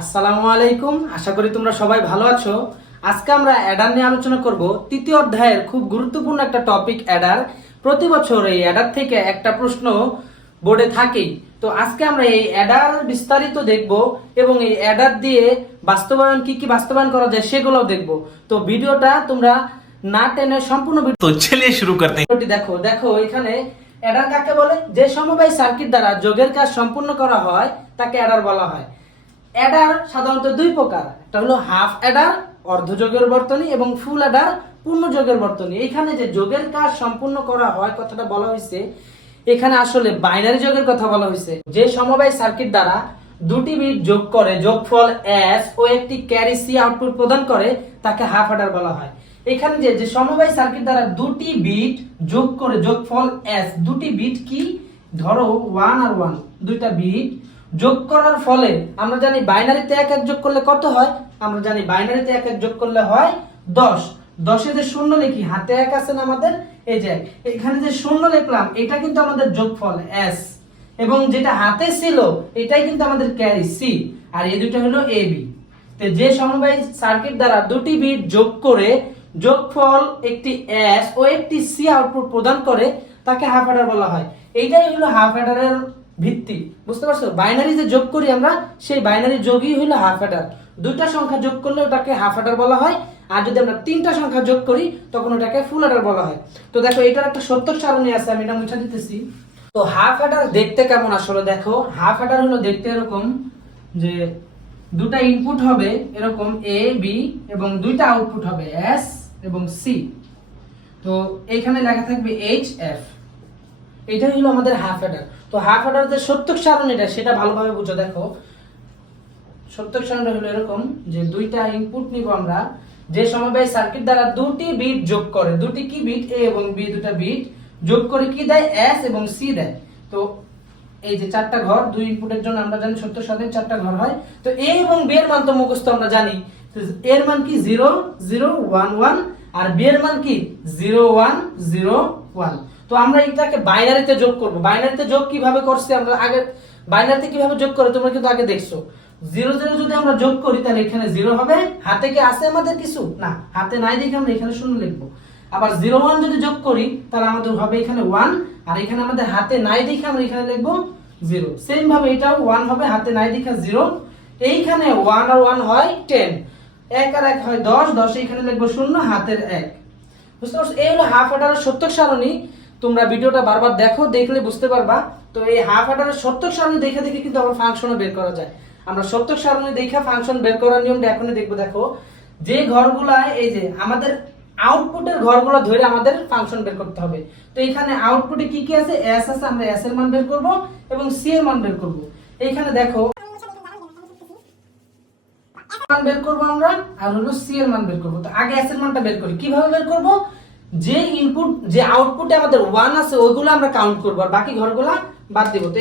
আসসালামু আলাইকুম, আশা করি তোমরা সবাই ভালো আছো। আজকে আমরা অ্যাডার নিয়ে আলোচনা করব। তৃতীয় অধ্যায়ের খুব গুরুত্বপূর্ণ একটা টপিক অ্যাডার। প্রতি বছর এই অ্যাডার থেকে একটা প্রশ্ন বোর্ডে থাকেই। তো আজকে আমরা এই অ্যাডার বিস্তারিত দেখব এবং এই অ্যাডার দিয়ে বাস্তবায়ন কি বাস্তবায়ন করা যায় সেগুলোও দেখব। তো ভিডিওটা তোমরা না টেনে সম্পূর্ণ तो चलिए शुरू करते हैं। ভিডিওটি দেখো। দেখো এখানে অ্যাডার কাকে বলে? যে সমবায় সার্কিট দ্বারা যোগের কাজ সম্পূর্ণ করা হয় তাকে অ্যাডার বলা হয়। অ্যাডার সাধারণত দুই প্রকার, একটা হলো হাফ অ্যাডার অর্ধযোগের বর্তনী এবং ফুল অ্যাডার পূর্ণ যোগের বর্তনী। এখানে যে যোগের কাজ সম্পূর্ণ করা হয় কথাটা বলা হয়েছে, এখানে আসলে বাইনারি যোগের কথা বলা হয়েছে। যে সমবায় সার্কিট দ্বারা দুটি বিট যোগ করে যোগফল এস ও একটি ক্যারি সি আউটপুট প্রদান করে তাকে হাফ অ্যাডার বলা হয়। এখানে যে সমবায় সার্কিট দ্বারা দুটি বিট যোগ করে যোগফল এস, দুটি বিট কি ধরো 1 আর 1, দুইটা বিট যোগ করার ফলে আমরা জানি বাইনারিতে 1 1 যোগ করলে কত হয়? আমরা জানি বাইনারিতে 1 1 যোগ করলে হয় 10। 10 এ যে শূন্য লিখি, হাতে 1 আছে না আমাদের, এই যে এখানে যে শূন্য লিখলাম এটা কিন্তু আমাদের যোগফল s, এবং যেটা হাতে ছিল এটাই কিন্তু আমাদের ক্যারি c, আর এই দুটো হলো a b। তো যে সমবায় সার্কিট দ্বারা দুটি বিট যোগ করে যোগফল একটি s ও একটি c আউটপুট প্রদান করে তাকে হাফ অ্যাডার বলা হয়। এইটাই হলো হাফ অ্যাডারের ভিত্তি, বুঝতে পারছো? বাইনারি যে যোগ করি আমরা, সেই বাইনারি যোগই হলো হাফ অ্যাডার। দুইটা সংখ্যা যোগ করলে ওটাকে হাফ অ্যাডার বলা হয়, আর যদি আমরা তিনটা সংখ্যা যোগ করি তখন ওটাকে ফুল অ্যাডার বলা হয়। তো দেখো এটার একটা সত্যক সারণী আছে, আমি এটা মুছে দিতেছি। তো হাফ অ্যাডার দেখতে কেমন আসলে দেখো। হাফ অ্যাডার হলো দেখতে এরকম, যে দুটা ইনপুট হবে এরকম এ বি এবং দুইটা আউটপুট হবে এস এবং সি। তো এইখানে লেখা থাকবে এইচ এফ। এটাই হলো আমাদের হাফ অ্যাডার। তো হাফ অ্যাডার যে সত্যক সারণীটা সেটা ভালোভাবে বুঝো। দেখো সত্যক সারণীটা হলো এরকম, যে দুইটা ইনপুট নিব আমরা, যে সমবায় সার্কিট দ্বারা দুটি বিট যোগ করে, দুটি কি বিট এ এবং বি, দুটা বিট যোগ করে কি দেয়? এস এবং সি দেয়। তো এই যে চারটা ঘর, দুই ইনপুটের জন্য আমরা জানি সত্যক সারণীর চারটা ঘর হয়। তো এ এবং বি এর মান তো মুখস্থ আমরা জানি। তো এর মান কি 0 0 1 1, আর বি এর মান কি 0 1 0 1। তো আমরা এটাকে বাইনারিতে যোগ করব। বাইনারিতে যোগ কিভাবে করছি আমরা আগে, বাইনারিতে কিভাবে যোগ করে তোমরা কিন্তু আগে দেখছো। 0 0 যদি আমরা যোগ করি তাহলে এখানে 0 হবে। হাতে কি আছে আমাদের কিছু? না, হাতে নাই দেখে আমরা এখানে 0 লিখবো। আবার 0 1 যদি যোগ করি তাহলে আমাদের হবে এখানে 1, আর এখানে আমাদের হাতে নাই দেখে আমরা এখানে লিখবো 0। সেম ভাবে এটাও 1 হবে, হাতে নাই দেখে 0। এইখানে 1 আর 1 হয় 10, 1 আর 1 হয় 10, 10 এখানে লিখবো 0, হাতের 1। বুঝতে পারছো? এই হলো হাফ অ্যাডারের সত্যক সারণী। তোমরা ভিডিওটা বারবার দেখো, দেখলে বুঝতে পারবা। তো এই হাফ অ্যাডারের সত্যক সারণী দেখে দেখে কিন্তু আমরা ফাংশনও বের করা যায়। আমরা সত্যক সারণী দেখে ফাংশন বের করার নিয়মটা এখনই দেখবো। দেখো যে ঘরগুলা, এই যে আমাদের আউটপুটের ঘরগুলো ধরে আমাদের ফাংশন বের করতে হবে। তো এখানে আউটপুটে কি কি আছে? এস আছে, আমরা এস এর মান বের করব এবং সি এর মান বের করব। এইখানে দেখো মান বের করব আমরা, আর হলো সি এর মান বের করব। তো আগে এস এর মানটা বের করি। কিভাবে বের করব? যে ইনপুট, যে আউটপুটে আমাদের 1 আছে ওইগুলো আমরা কাউন্ট করব, আর বাকি ঘরগুলা বাদ দেব। তো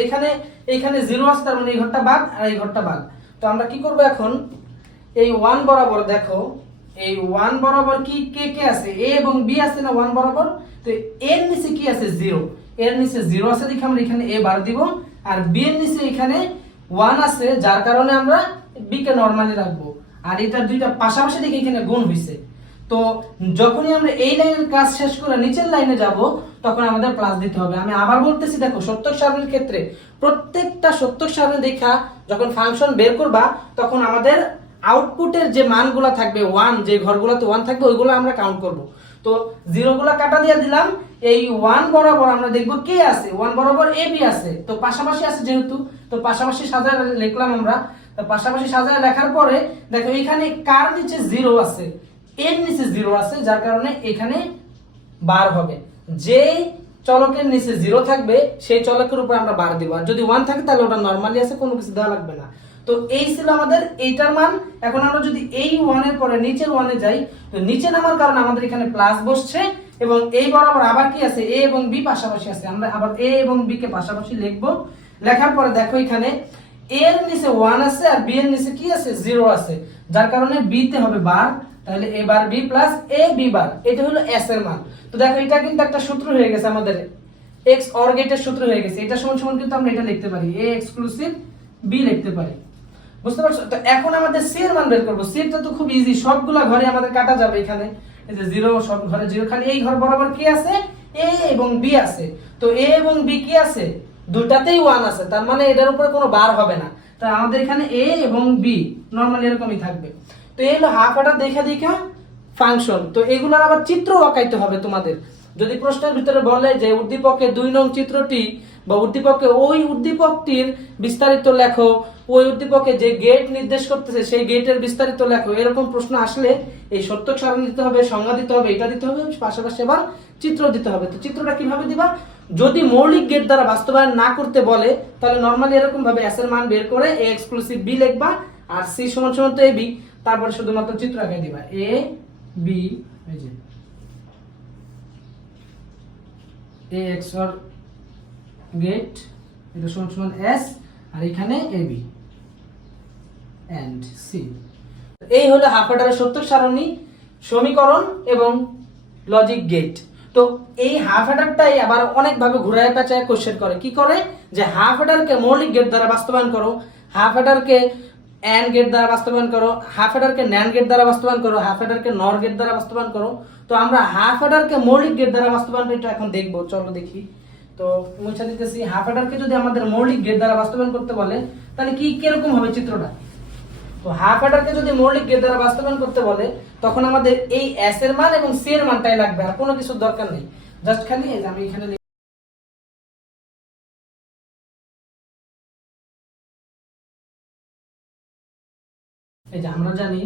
এখানে 0 আছে, তার মানে এই ঘরটা বাদ আর এই ঘরটা বাদ। তো আমরা কি করব এখন? এই 1 বরাবর দেখো, এই 1 বরাবর কি কে কে আছে? এ এবং বি আছে না 1 বরাবর। তো এর নিচে কি আছে? 0। এর নিচে 0 আছে দেখে আমরা এখানে এ বার দিব, আর বি এর নিচে এখানে 1 আছে, যার কারণে আমরা বি কে নরমালি রাখবো। আর এটা দুইটা পাশাপাশি দেখে এখানে গুণ হইছে। তো যখনই আমরা এই লাইনের কাজ শেষ করে নিচের লাইনে যাব তখন আমাদের প্লাস দিতে হবে। আমি আবার বলতেছি, দেখো সত্যক সারণীর ক্ষেত্রে প্রত্যেকটা সত্যক সারণী দেখা যখন ফাংশন বের করবা তখন আমাদের আউটপুটের যে মানগুলো থাকবে 1, যে ঘরগুলোতে 1 থাকবে ওইগুলো আমরা কাউন্ট করব। তো 0 গুলা কাটা দিয়ে দিলাম। এই 1 বরাবর আমরা দেখব কে আছে? 1 বরাবর এ বি আছে, তো পাশাপাশি আছে যেহেতু, তো পাশাপাশি সাজায় লিখলাম আমরা। তো পাশাপাশি সাজায় লেখার পরে দেখো এখানে কার নিচে 0 আছে? এর নিচে 0 আছে, যার কারণে এখানে বার হবে। যে চলকের নিচে 0 থাকবে সেই চলকের উপর আমরা বার দিব, আর যদি 1 থাকে তাহলে ওটা নরমালি আছে, কোনো কিছু দেওয়া লাগবে না। তো এই ছিল আমাদের এইটার মান। এখন আমরা যদি এই 1 এর পরে নিচের 1 এ যাই, তো নিচে নামার কারণে আমাদের এখানে প্লাস বসছে, এবং এই বরাবর আবার কি আছে? এ এবং বি পাশাপাশি আছে, আমরা আবার এ এবং বি কে পাশাপাশি লিখবো। লেখার পরে দেখো এখানে এ এর নিচে 1 আছে আর বি এর নিচে কি আছে? 0 আছে, যার কারণে বি তে হবে বার, তাহলে a bar b plus a b বার। এটা হলো s এর মান। তো দেখো এটা কিন্তু একটা সূত্র হয়ে গেছে আমাদের, x অর গেটের সূত্র হয়ে গেছে। এটা সমান সমান কিন্তু আমরা এটা লিখতে পারি a এক্সক্লুসিভ b লিখতে পারি। বুঝতে পারছো? তো এখন আমাদের সি এর মান বের করব। সি টা তো খুব ইজি, সবগুলা ঘরে আমাদের কাটা যাবে। এখানে এই যে 0 সব ঘরে 0, খালি এই ঘর বরাবর কি আছে, এ এবং বি আছে। তো এ এবং বি কি আছে, দুটাতেই 1 আছে, তার মানে এটার উপরে কোনো বার হবে না। তাই আমাদের এখানে এ এবং বি নরমালি এরকমই থাকবে। তো এই হলো হাফ অ্যাডার দেখা ফাংশন। তো এগুলোর আবার চিত্র আঁকাইতে হবে তোমাদের। যদি প্রশ্নের ভিতরে বলে যে উদ্দীপকে 2 নং চিত্রটি বা উদ্দীপকে ওই উদ্দীপকটির বিস্তারিত লেখো, ওই উদ্দীপকে যে গেট নির্দেশ করতেছে সেই গেটের বিস্তারিত লেখো, এরকম প্রশ্ন আসলে এই সত্যক সারণী দিতে হবে, সংজ্ঞা দিতে হবে, এটা দিতে হবে, পাশাপাশি আবার চিত্র দিতে হবে। তো চিত্রটা কিভাবে দিবা, যদি মৌলিক গেট দ্বারা বাস্তবায়ন না করতে বলে তাহলে নরমালি এরকম ভাবে এস এর মান বের করে এ এক্সক্লুসিভ বি লিখবা, আর সি সমান সমান তো এ বি, তারপরে শুধুমাত্র চিত্র আঁকে দিবা এ বি, এই যে এ এক্স অর গেট এটা সমান সমান এস, আর এখানে এ বি এন্ড সি। এই হলো হাফ অ্যাডারের সত্যক সারণী, সমীকরণ এবং লজিক গেট। তো এই হাফ অ্যাডারটাই আবার অনেক ভাবে ঘুরায় পেঁচায় কোশ্চেন করে। কি করে, যে হাফ অ্যাডারকে মৌলিক গেট দ্বারা বাস্তবায়ন করো, হাফ অ্যাডারকে এন্ড গেট দ্বারা বাস্তবায়ন করো, হাফ অ্যাডারকে ন্যান্ড গেট দ্বারা বাস্তবায়ন করো, হাফ অ্যাডারকে নর গেট দ্বারা বাস্তবায়ন করো। তো আমরা হাফ অ্যাডারকে মৌলিক গেট দ্বারা বাস্তবায়নটা এখন দেখবো, চলো দেখি। তো মুছে দিতেছি, হাফ অ্যাডারকে যদি আমাদের মৌলিক গেট দ্বারা বাস্তবায়ন করতে বলে তাহলে কি কিরকম হবে চিত্রটা। তো হাফ অ্যাডারকে যদি মৌলিক গেট দ্বারা বাস্তবায়ন করতে বলে তখন আমাদের এই এস এর মান এবং সি এর মানটাই লাগবে, আর কোনো কিছু দরকার নেই। জাস্ট খালি এই যে আমি এখানে এই যে আমরা জানি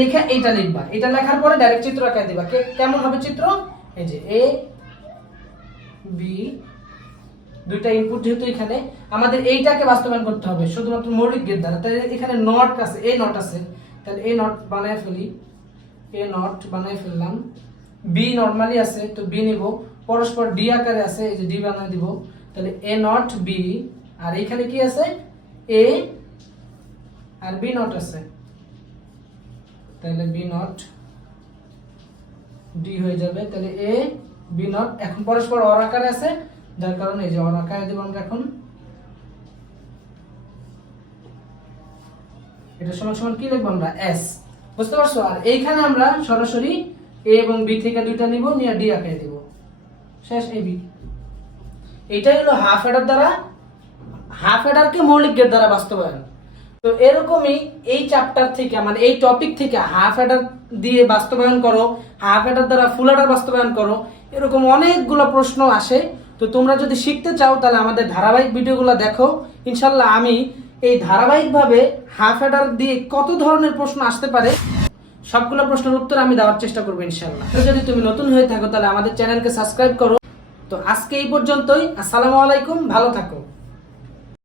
লেখা এইটা লিখবা, এটা লেখার পরে ডাইরেক্ট চিত্র আঁকায় দিবা। কেমন হবে চিত্র, এই যে এ বি দুইটা ইনপুট, যেহেতু এখানে আমাদের এইটাকে বাস্তবায়ন করতে হবে শুধুমাত্র মৌলিক গেট দ্বারা, তাহলে এখানে নট আছে, এই নট আছে, তাহলে এই নট বানায় ফেলি, এ নট বানায় ফেললাম। বি নরমালি আছে, তো বি নিব, পরস্পর ডি আকারে আছে, এই যে ডি বানায় দিব, তাহলে এ নট বি, আর এখানে কি আছে এ আর বি নট আছে, তাহলে বি নট ডি হয়ে যাবে। তাহলে এ বি নট এখন পরস্পর অর আকারে আছে, যার কারণে এই যে অর আকারে দেব আমরা এখন। এটা সমান সমান কি লিখব আমরা, এস। বুঝতে পারছো? আর এইখানে আমরা সরাসরি এ এবং বি থেকে দুইটা নিব, নিয়ে ডি আকারে দেব, শেষ এ বি। এটাই হলো হাফ অ্যাডার দ্বারা, হাফ অ্যাডারকে মৌলিক গেট দ্বারা বাস্তবায়ন। তো এরকমই এই চ্যাপ্টার থেকে মানে এই টপিক থেকে হাফ অ্যাডার দিয়ে বাস্তবায়ন করো, হাফ অ্যাডার দ্বারা ফুল অ্যাডার বাস্তবায়ন করো, এরকম অনেকগুলো প্রশ্ন আসে। তো তোমরা যদি শিখতে চাও তাহলে আমাদের ধারাবাহিক ভিডিওগুলো দেখো। ইনশাল্লাহ আমি এই ধারাবাহিকভাবে হাফ অ্যাডার দিয়ে কত ধরনের প্রশ্ন আসতে পারে সবগুলো প্রশ্নের উত্তর আমি দেওয়ার চেষ্টা করবো ইনশাল্লাহ। তো যদি তুমি নতুন হয়ে থাকো তাহলে আমাদের চ্যানেলকে সাবস্ক্রাইব করো। তো আজকে এই পর্যন্তই, আসসালামু আলাইকুম, ভালো থাকো।